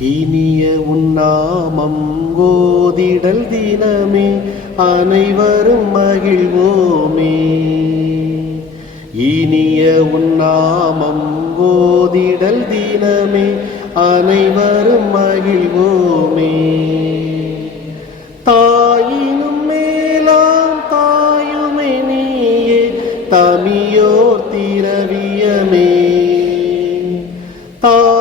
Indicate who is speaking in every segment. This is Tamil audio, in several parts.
Speaker 1: இனிய உன்னாமம் கோதிடல் தினமே அனைவரும் மகிழ்வோமே. இனிய உன்னாமம் கோதிடல் தினமே அனைவரும் மகிழ்வோமே. தாயினும் மேலாம் தாயுமே நீயே தமியோர் திரவியமே. தா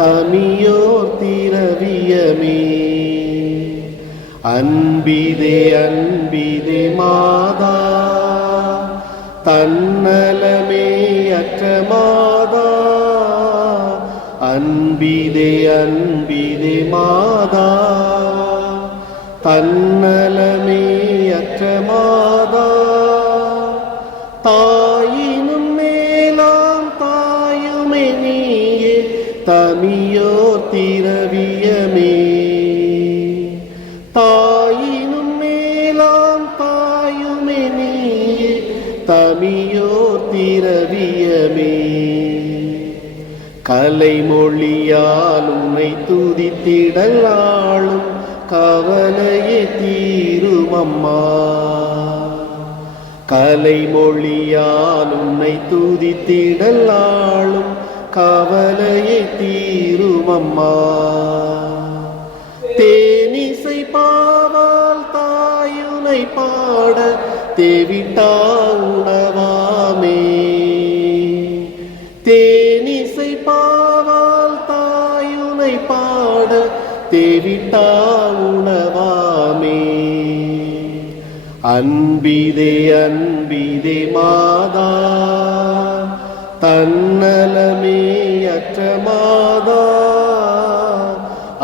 Speaker 1: தமியோர் திரவியமே. அன்பிதே அன்பிதே மாதா தன்னலமே அற்ற மாதா. அன்பிதே அன்பிதே மாதா தன்னலமே தமியோர் திரவியமே. தாயினும் மேலாம் தாயுமே நீயே தமியோர் திரவியமே. கலைமொழியால் உன்னை துதித்திடலாளும் கவலையே தீருமம்மா. கலை மொழியால் உன்னை துதித்திடலாளும் கவலையை தீருமம்மா. தேனிசை பாவால் தாயுனை பாட தேவிட்டா உணவாமே. தேனிசை பாவால் தாயுனை பாட தேவிட்டா உணவாமே. அன்பிதே அன்பிதே மாதா. தன்னலமே அற்ற மாதா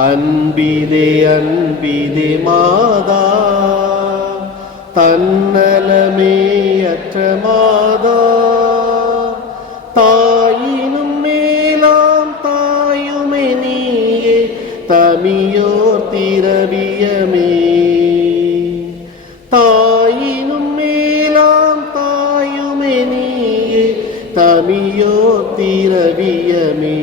Speaker 1: அன்பிதே அன்பிதே மாதா. தன்னலமே அற்ற மாதா தாயினும் மேலாம் தாயுமே நீயே தமியோர் திரவியமே தனியோ திரவியமே.